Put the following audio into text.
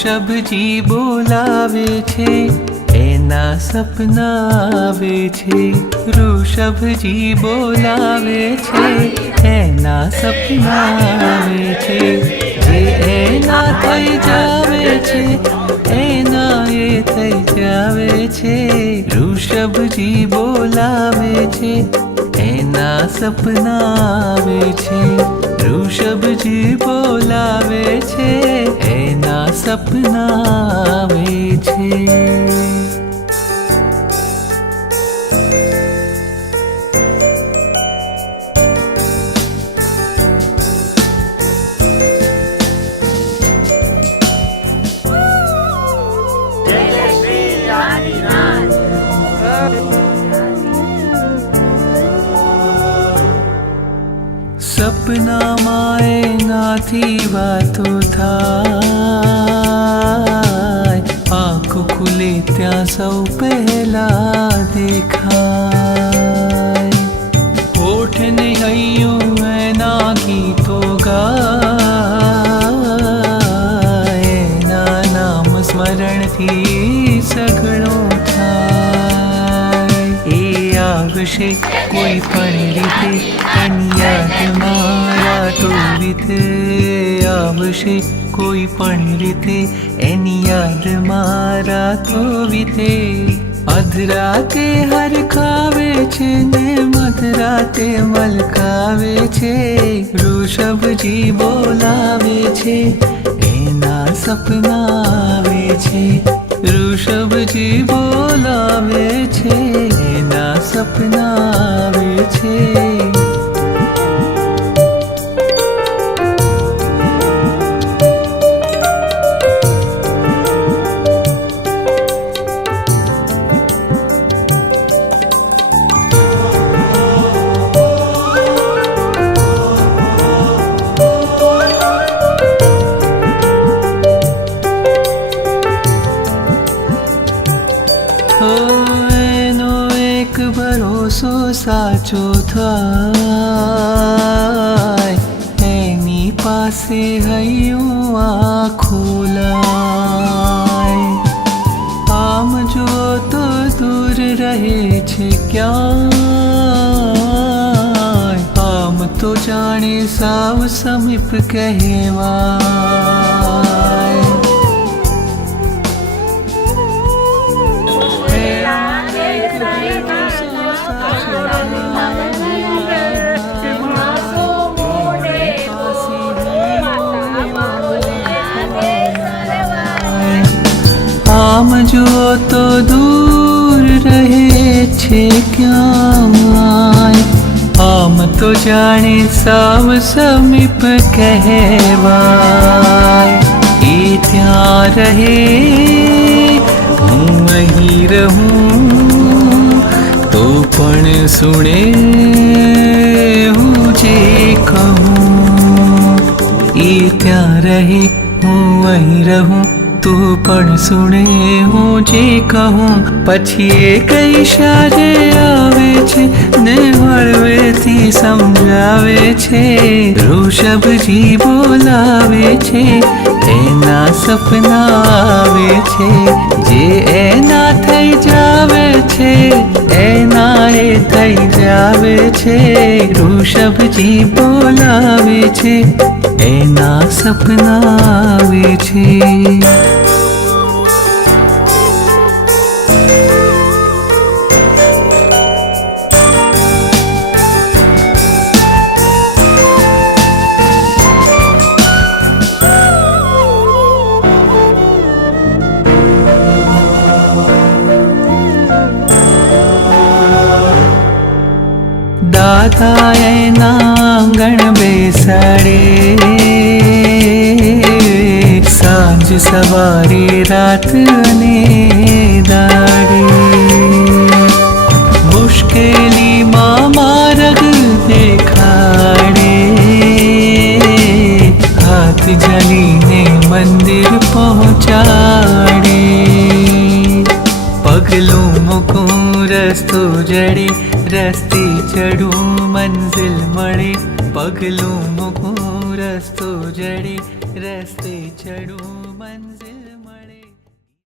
ઋષભજી બોલાવે છે એના સપના આવે છે ઋષભજી બોલાવે છે એના સપના આવે છે જે એના થઈ જાવે છે એના એ થઈ જાવે છે ઋષભજી બોલાવે છે એના સપના આવે છે ઋષભજી બોલાવે છે એના સપના આવે છે। સપનામાં એનાથી વાતો થાય આંખ ખુલે ત્યાં સૌ પહેલા દેખાય હોઠ ને હૈયું એના ગીતો ગાય એના નામ સ્મરણથી સઘળો થાય એ આવશે કોઈ પણ રીતે કન્યા તો વિતે આવશે કોઈ પણ રીતે એની યાદ મારા તો વિતે અધરાતે હરખાવે છે ને મધરાતે મલકાવે છે ઋષભજી બોલાવે છે એના સપના આવે છે ઋષભજી બોલાવે છે એના સપના આવે છે। એનો એક ભરોસો સાચો થાય એની પાસે હૈયું આખું લાય આમ જો તો દૂર રહે છે ક્યાં આમ તો જાણે સાવ સમીપ કહેવાય આમ જો તો દૂર રહે છે ક્યાં આમ તો જાણે સાવ સમીપ કહેવાય એ ત્યાં રહે હું અહીં રહું તો પણ સુણે હું જે કહું એ ત્યાં રહે હું અહીં રહું તું પણ સુણે હું જે કહું પછી એ કઈ ઈશારે આવે છે ને હળવેથી સમજાવે છે ઋષભજી બોલાવે છે એના સપના આવે છે જે એના થઈ જાવે છે એના એ થઈ જાવે છે ઋષભજી બોલાવે છે એના સપના આવે છે। દાદા એના આંગણ બેસાડે સાંજ સવારે રાત અને દાડે મુશ્કેલીમાં માર્ગ દેખાડે હાથ જલીને મંદિર પહોંચાડે પગલું મૂકું રસ્તો જડે રસ્તે ચડું મંઝિલ મળે પગલું મૂકું રસ્તો જડે રસ્તે ચડું મંઝિલ